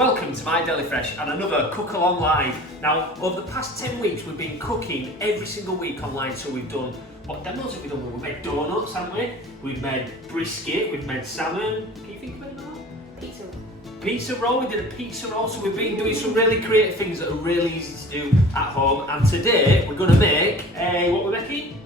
Welcome to my Deli Fresh and another Cook Along Live. Now, over the past 10 weeks, we've been cooking every single week online. So we've done, what demos have we done? We've made donuts, haven't we? We've made brisket, we've made salmon. Can you think of it now? Pizza roll. Pizza roll, we did a pizza roll. So we've been doing some really creative things that are really easy to do at home. And today, we're gonna make a, what we're making?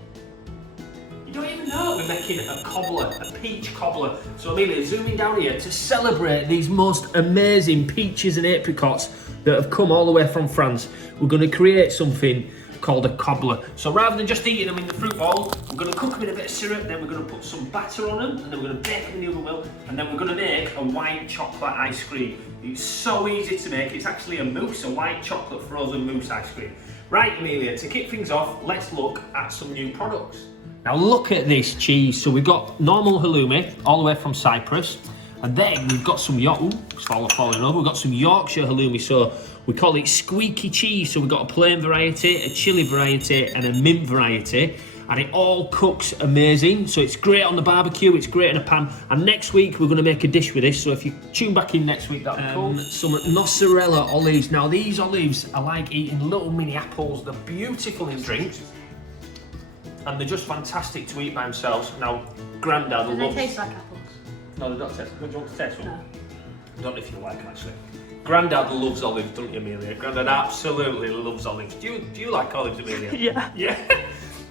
You don't even know. We're making a cobbler, a peach cobbler. So Amelia, zooming down here to celebrate these most amazing peaches and apricots that have come all the way from France. We're going to create something called a cobbler. So rather than just eating them in the fruit bowl, we're going to cook them in a bit of syrup, then we're going to put some batter on them, and then we're going to bake them in the oven mill, and then we're going to make a white chocolate ice cream. It's so easy to make. It's actually a mousse, a white chocolate frozen mousse ice cream. Right, Amelia, to kick things off, let's look at some new products. Now look at this cheese. So we've got normal halloumi all the way from Cyprus, and then we've got some falling over. We've got some Yorkshire halloumi, so we call it Squeaky cheese. So we've got a plain variety, a chili variety, and a mint variety, and it all cooks amazing. So it's great on the barbecue, it's great in a pan. And next week we're going to make a dish with this. So if you tune back in next week, that'll be cool. Some mozzarella olives. Now these olives are like eating little mini apples. They're beautiful in drinks. And they're just fantastic to eat by themselves. Now, Grandad Do loves... they taste like apples? No, they don't taste. Do you want to taste one? No. I don't know if you like them, actually. Grandad loves olives, don't you, Amelia? Grandad absolutely loves olives. Do you like olives, Amelia? Yeah. Yeah.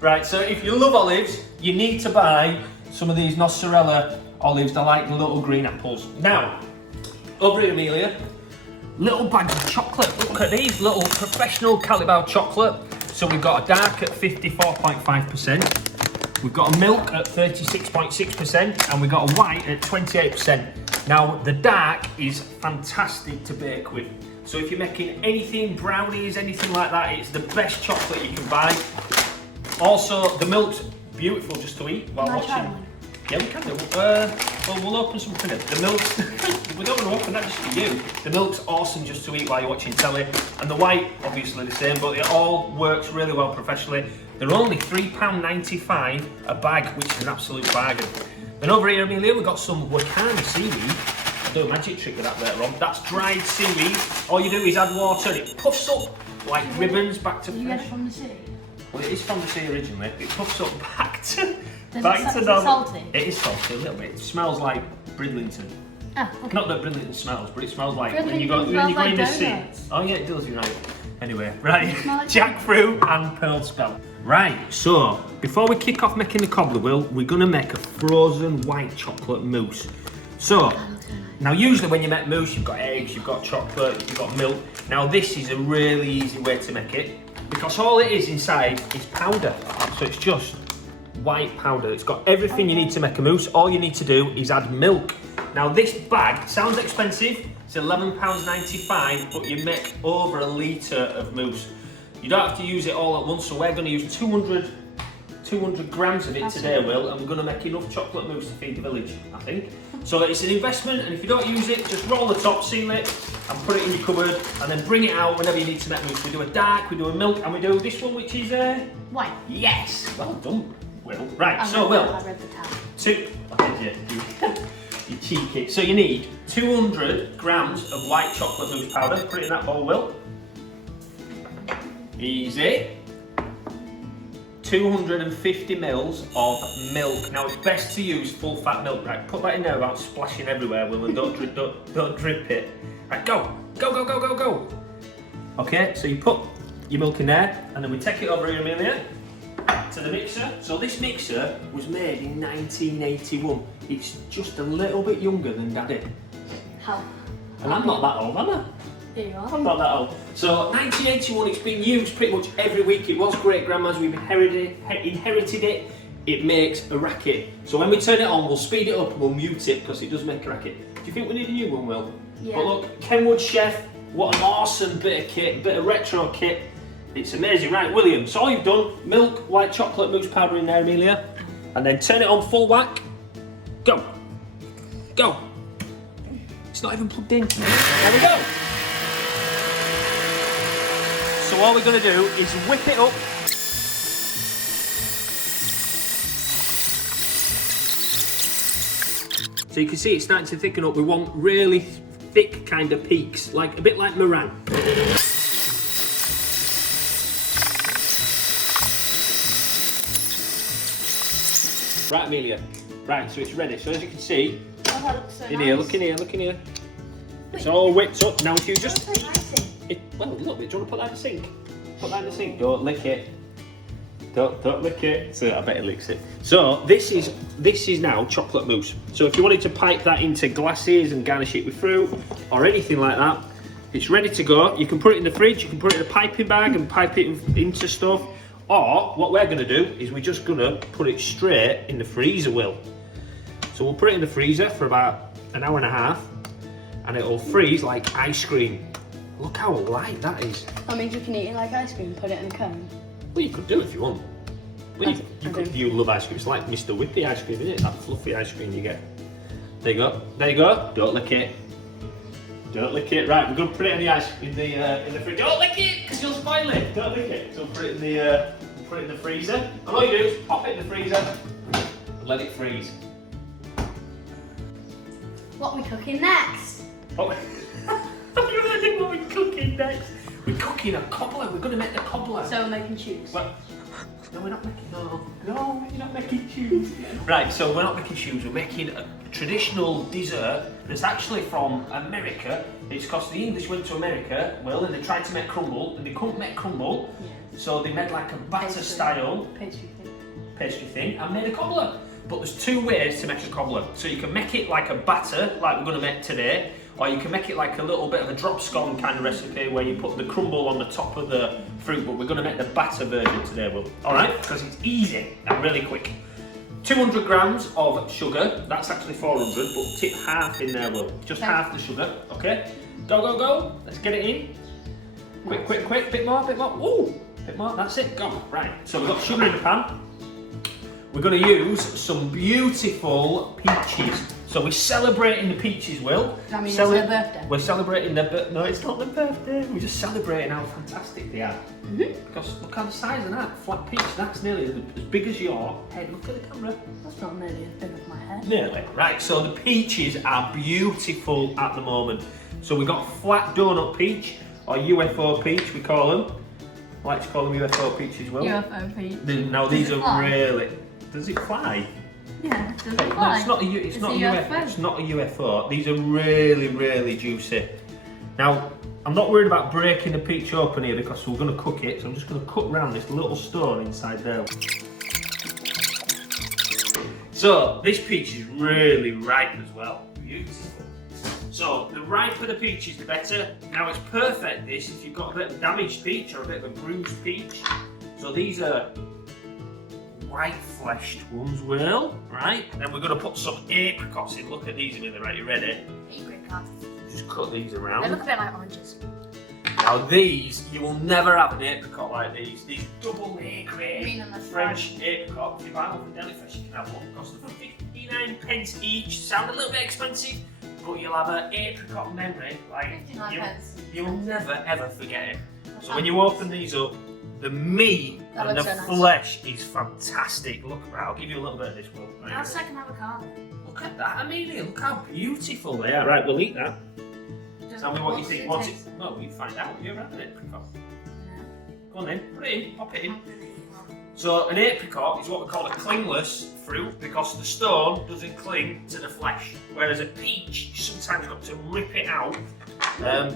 Right, so if you love olives, you need to buy some of these mozzarella olives. They're like little green apples. Now, over here, Amelia, little bags of chocolate. Look at these little professional Calibao chocolate. So we've got a dark at 54.5%, we've got a milk at 36.6%, and we've got a white at 28%. Now the dark is fantastic to bake with. So if you're making anything, brownies, anything like that, it's the best chocolate you can buy. Also, the milk's beautiful just to eat while watching. Yeah, we can do. Well, we'll open some for The milk's, we don't want to open that just for you. The milk's awesome just to eat while you're watching telly. And the white, obviously the same, but it all works really well professionally. They're only £3.95 a bag, which is an absolute bargain. Then over here, Amelia, we've got some wakame seaweed. I'll do a magic trick with that later on. That's dried seaweed. All you do is add water and it puffs up like ribbons back to fresh. You get it from the sea? Well, it is from the sea originally. It puffs up back to... Is it salty? It is salty a little bit. It smells like Bridlington. Ah, okay. Not that Bridlington smells, but it smells like when you Bridlington go smells like in the sea. donuts. Oh yeah, it does. You're right. Anyway, right. Like Jackfruit and pearl spelt. Right. So before we kick off making the cobbler, we're gonna make a frozen white chocolate mousse. So now, usually when you make mousse, you've got eggs, you've got chocolate, you've got milk. Now this is a really easy way to make it because all it is inside is powder. So it's just white powder. It's got everything you need to make a mousse. All you need to do is add milk. Now this bag sounds expensive. It's £11.95, but you make over a litre of mousse. You don't have to use it all at once, so we're going to use 200 grams of it today, Will, and we're going to make enough chocolate mousse to feed the village, I think. So it's an investment, and if you don't use it, just roll the top, seal it, and put it in your cupboard, and then bring it out whenever you need to make mousse. We do a dark, we do a milk, and we do this one, which is white. Yes, well done, Will. Right, I read the tab. You cheeky. So you need 200 grams of white chocolate mousse powder. Put it in that bowl, Will. Easy. 250 mils of milk. Now it's best to use full fat milk. Right, put that in there without splashing everywhere, Will, and don't drip it. Right, go. Okay, so you put your milk in there, and then we take it over here, Amelia, to the mixer. So this mixer was made in 1981. It's just a little bit younger than Daddy. How? And I'm not that old, am I? Here you are. I'm not that old. So 1981, it's been used pretty much every week. It was great grandma's, we've inherited it. It makes a racket. So when we turn it on, we'll speed it up and we'll mute it because it does make a racket. Do you think we need a new one, Will? Yeah. But look, Kenwood Chef, what an awesome bit of kit, bit of retro kit. It's amazing. Right, William, so all you've done, milk, white chocolate, mousse powder in there, Amelia, and then turn it on full whack. Go. It's not even plugged in. There we go. So all we're going to do is whip it up. So you can see it's starting to thicken up. We want really thick kind of peaks, like a bit like meringue. Right, Amelia. Right, so it's ready. So as you can see, Oh, that looks so in nice. here, look in here, look in here. It's all whipped up. Now if you just, That's so nice. well, a little bit. Do you want to put that in the sink? Put that in the sink. Don't lick it. Don't lick it. So I bet it licks it. So this is now chocolate mousse. So if you wanted to pipe that into glasses and garnish it with fruit or anything like that, it's ready to go. You can put it in the fridge. You can put it in a piping bag and pipe it into stuff. Or what we're going to do is we're just going to put it straight in the freezer, Will. So we'll put it in the freezer for about an hour and a half, and it'll freeze like ice cream. Look how light that is. That means you can eat it like ice cream, put it in a cone. Well, you could do it if you want. Well, you love ice cream. It's like Mr. Whippy ice cream, isn't it? That fluffy ice cream you get. There you go. There you go. Don't lick it. Don't lick it. Right, we're going to put it in the ice in the fridge. Don't lick it, because you'll spoil it. Don't lick it. So put it in the freezer. And all you do is pop it in the freezer and let it freeze. What are we cooking next? Oh, I'm going to think what we're cooking next. We're cooking a cobbler. We're going to make the cobbler. So we're making shoes. Well, no, we're not making. No, we're not making shoes. Right, so we're not making shoes. We're making a traditional dessert that's actually from America. It's because the English went to America, Will, and they tried to make crumble, and they couldn't make crumble, so they made like a batter-style pastry thing, and made a cobbler. But there's two ways to make a cobbler. So you can make it like a batter, like we're going to make today, or you can make it like a little bit of a drop scone kind of recipe where you put the crumble on the top of the fruit, but we're going to make the batter version today, Will. Alright? Because it's easy and really quick. 200 grams of sugar, that's actually 400, but tip half in there, Will. Just half the sugar, okay? Go. Let's get it in. Quick, bit more. Ooh, bit more, that's it, go. Right, so we've got sugar in the pan. We're going to use some beautiful peaches. So we're celebrating the peaches, Will. Does that mean it's their birthday? We're celebrating their birthday. No, it's not their birthday. We're just celebrating how fantastic they are. Because look at the size of that flat peach. That's nearly as big as your head. Look at the camera. That's not nearly as big as my head. Nearly. Right, so the peaches are beautiful at the moment. So we've got flat donut peach, or UFO peach, we call them. I like to call them UFO peaches, Will. UFO peach. Now these Does it are fly? really... Does it fly? Yeah, does it No, fly? it's not a UFO. It's not a UFO. These are really, really juicy. Now, I'm not worried about breaking the peach open here because we're going to cook it. So I'm just going to cut around this little stone inside there. So this peach is really ripe as well. Beautiful. So the riper the peach is, the better. Now it's perfect this if you've got a bit of damaged peach or a bit of a bruised peach. So these are white fleshed ones, Will, right? Then we're going to put some apricots in. Look at these, Amelia, right? You ready? Apricots. Just cut these They around. look a bit like oranges. Now these, you will never have an apricot like these. These double A You grade mean on the French apricot. If you buy one from Delifish, you can have one. Cost them 59 pence each. Sound a little bit expensive, but you'll have an apricot memory. Like 59 pence. you'll never ever forget it. So when you open these up, the meat That and the looks so nice. flesh is fantastic. Look, right, I'll give you a little bit of this, Will. Right, That's like an avocado. look at that, Amelia. Look how beautiful they are. Right, we'll eat that. Tell me what you think. What's it? Well, you find out. You're having an apricot. Go on then, put it in, pop it in. So an apricot is what we call a clingless fruit because the stone doesn't cling to the flesh. Whereas a peach, you sometimes got to rip it out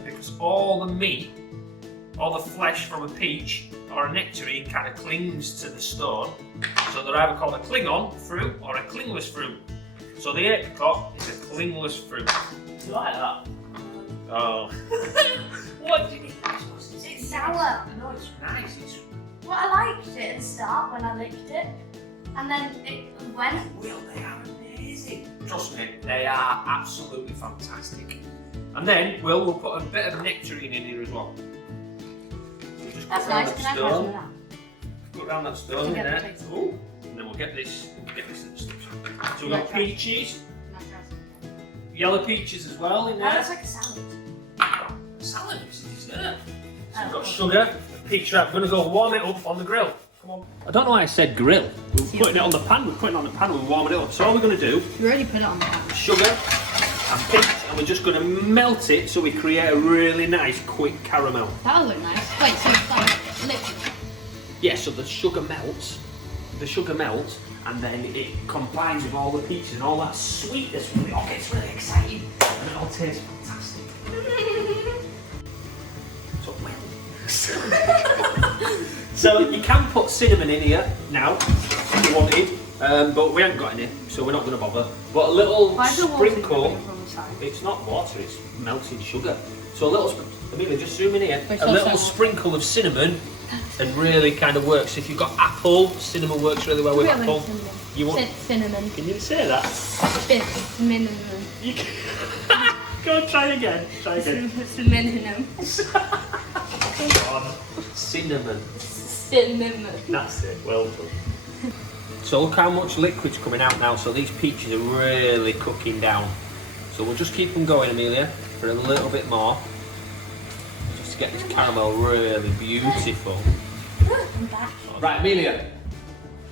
because all the meat, all the flesh from a peach or a nectarine kind of clings to the stone. So they're either called a cling-on fruit or a clingless fruit. So the apricot is a clingless fruit. You like that? Oh. What did you It's sour. No, it's nice. It's Well, I liked it at the start when I licked it. And then it went. Will, they are amazing. Trust me, they are absolutely fantastic. And then, we'll put a bit of nectarine in here as well. So just That's cut around nice. that Can I have stone. some of that? Put around that stone in Get the there. taste. Ooh. And then we'll get this in the stuff. So we've got peaches, yellow peaches as well in That there. looks like a salad. Salad, it's a dessert. So we've got sugar, peach wrap. We're going to go warm it up on the grill. Come on. I don't know why I said grill. We're putting it on the pan. We're putting it on the pan. We're warming it up. So all we're going to do, You already put it on the pan. sugar, and peach, and we're just going to melt it so we create a really nice quick caramel. That'll look nice. Wait, so it's like liquid? Yeah, so the sugar melts, and then it combines with all the peaches and all that sweetness. Okay, it's really exciting, and it all tastes fantastic. So you can put cinnamon in here now if you wanted, but we haven't got any, so we're not going to bother. But a little sprinkle. It's not water, it's melted sugar. So a little, Amelia, just zoom in here. A little sprinkle of cinnamon, and really kind of works. If you've got apple, cinnamon works really well with apple. You want cinnamon? Can you say that? Cinnamon. You can... Go on, try again. Cinnamon. Cinnamon. Cinnamon. That's it. Well done. So look how much liquid's coming out now. So these peaches are really cooking down. So we'll just keep them going, Amelia, for a little bit more, just to get this caramel really beautiful. I'm back. Right, Amelia,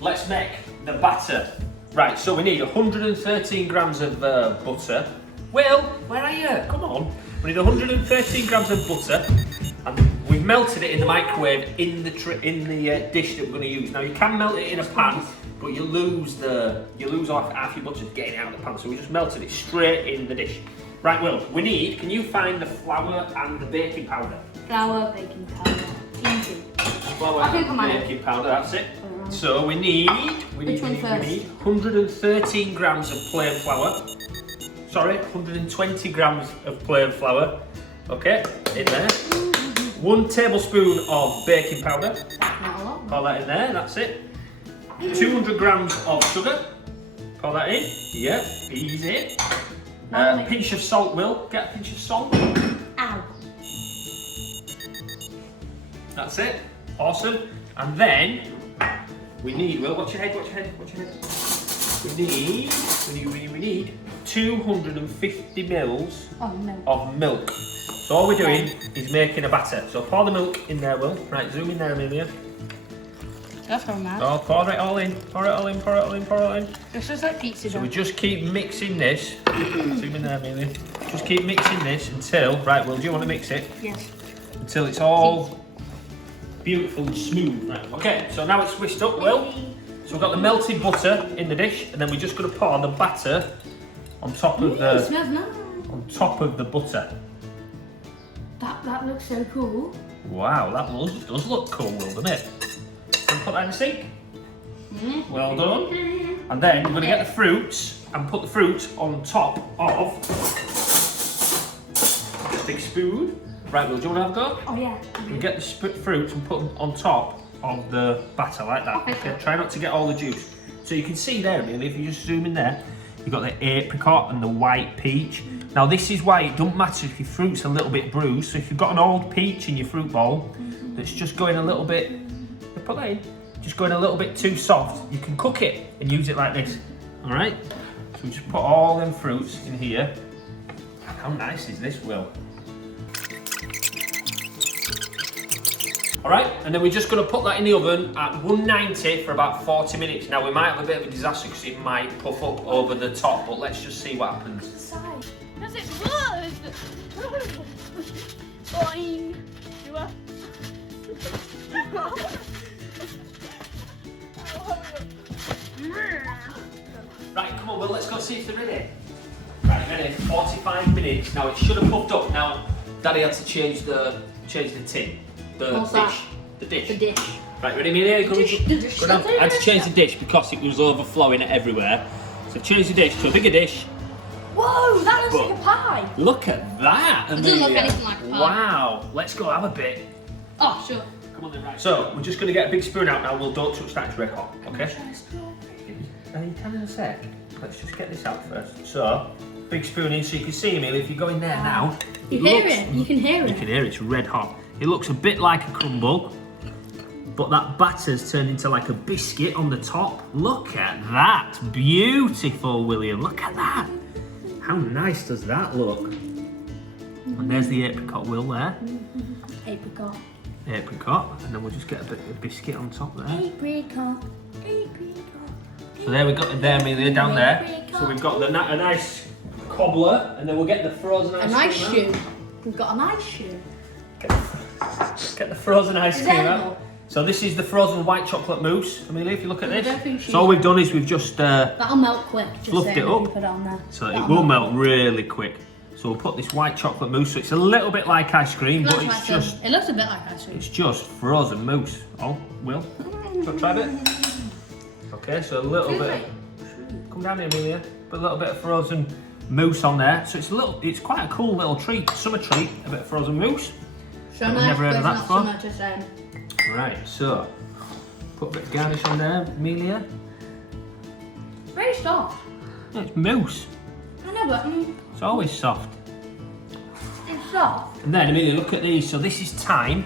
let's make the batter. Right, so we need 113 grams of butter. Will, where are you? Come on. We need 113 grams of butter, and we've melted it in the microwave in the dish that we're going to use. Now you can melt it in a pan, but you lose off half your butter getting out of the pan. So we just melted it straight in the dish. Right, Will, can you find the flour and the baking powder? Flour, baking powder, easy. Flour and baking powder, that's it. So we need 113 grams of plain flour. Sorry, 120 grams of plain flour. Okay, in there. 1 tablespoon of baking powder. That's not a lot. Pour that in there, that's it. 200 grams of sugar. Pour that in. Yep, easy. Pinch of salt, Will. Get a pinch of salt. Ow. That's it. Awesome. And then we need, Will, watch your head. We need 250 mils of milk. So all we're doing is making a batter. So pour the milk in there, Will. Right, zoom in there, Amelia. That's all right. Oh, pour it all in. This is like pizza. So we just keep mixing this. Zoom in there, Amelia. Just keep mixing this until, right, Will, do you want to mix it? Yes. Until it's all beautiful and smooth. Right, okay, so now it's whisked up, Will. So we've got the melted butter in the dish, and then we're just going to pour the batter on top of the butter. That looks so cool. Wow, that does look cool, Will, doesn't it? And put that in the sink. Well done. And then we're going to get the fruits and put the fruit on top of a big spoon. Right, Will, do you want to have a go? Oh yeah. We get the fruit and put them on top of the batter like that. Okay, try not to get all the juice. So you can see there, Amelia, if you just zoom in there, you've got the apricot and the white peach. Now this is why it doesn't matter if your fruit's a little bit bruised. So if you've got an old peach in your fruit bowl that's just going a little bit, put that in, just going a little bit too soft, you can cook it and use it like this. All right? So we just put all them fruits in here. How nice is this, Will? All right, and then we're just going to put that in the oven at 190 for about 40 minutes. Now we might have a bit of a disaster because it might puff up over the top, but let's just see what happens. Because it was. Boing. Right, come on, Will, let's go see if they're ready. Right, ready, 45 minutes. Now it should have puffed up. Now, Daddy had to change the tin. The dish. Right, ready, Amelia? I had to change the dish because it was overflowing everywhere. So change the dish to a bigger dish. Whoa, that looks like a pie. Look at that, Amelia. It doesn't look anything like a pie. Wow, let's go have a bit. Oh, sure. Come on then, right. So, we're just going to get a big spoon out now. We'll don't touch that, it's red hot, okay? You can in a sec. Let's just get this out first. So, big spoon in so you can see, Amelia, if you go in there now. You can hear it. You can hear it, it's red hot. It looks a bit like a crumble, but that batter's turned into like a biscuit on the top. Look at that. Beautiful, William. Look at that. How nice does that look? And there's the apricot, Will, there. Apricot. Apricot. And then we'll just get a bit of biscuit on top there. Apricot. So there we got it there, Amelia, down there. So we've got a nice Cobbler, and then we'll get the frozen ice A cream nice out. shoe. We've got a nice shoe. Get the frozen ice Is cream that out. enough? So this is the frozen white chocolate mousse. Amelia, if you look at I this. don't think she's So all we've done is we've just That'll melt quick. Just fluffed saying it when up. you Put it on there. so That'll it will melt really quick. So we'll put this white chocolate mousse. So it's a little bit like ice cream, It but looks it's like just it looks a bit like ice cream. it's just frozen mousse. Oh, Will, so try it. Okay, so a little bit. Come down here, Amelia. Put a little bit of frozen mousse on there. So it's quite a cool little treat, summer treat. A bit of frozen mousse. So I've nice, never heard but of that it's before. not so much the same. Right, so put a bit of garnish on there, Amelia. It's very soft. Yeah, it's mousse. I know, but It's always soft. it's soft. And then Amelia, look at these. So this is thyme,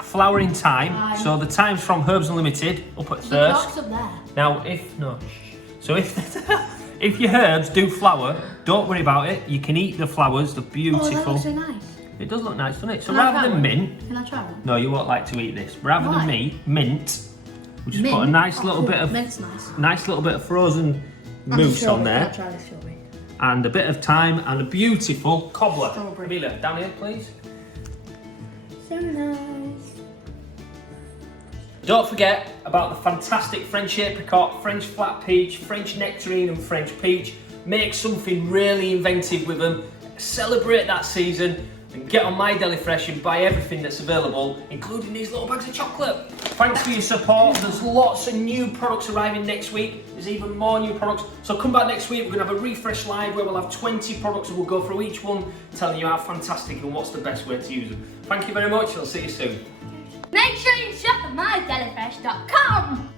flowering thyme. Thyme. So the thyme's from Herbs Unlimited, up at The Thirst. clock's up there. Now, if your herbs do flower, don't worry about it. You can eat the flowers. They're Oh, that beautiful. looks so nice. It does look nice, doesn't it? So Can I rather try than one? mint, Can I try one? no, you won't like to eat this. Rather Why? than mint, we just put a Mint? nice Oh, little cool. bit of Mint's nice. nice little bit of frozen And mousse strawberry. on there, I'll try the strawberry. and a bit of thyme, and a beautiful cobbler. Strawberry. Amelia, down here, please. So nice. Don't forget about the fantastic French apricot, French flat peach, French nectarine and French peach. Make something really inventive with them. Celebrate that season and get on My Deli Fresh and buy everything that's available, including these little bags of chocolate. Thanks for your support. There's lots of new products arriving next week. There's even more new products. So come back next week. We're going to have a refresh live where we'll have 20 products and we'll go through each one, telling you how fantastic and what's the best way to use them. Thank you very much. I'll see you soon. Make sure you shop at mydelifresh.com.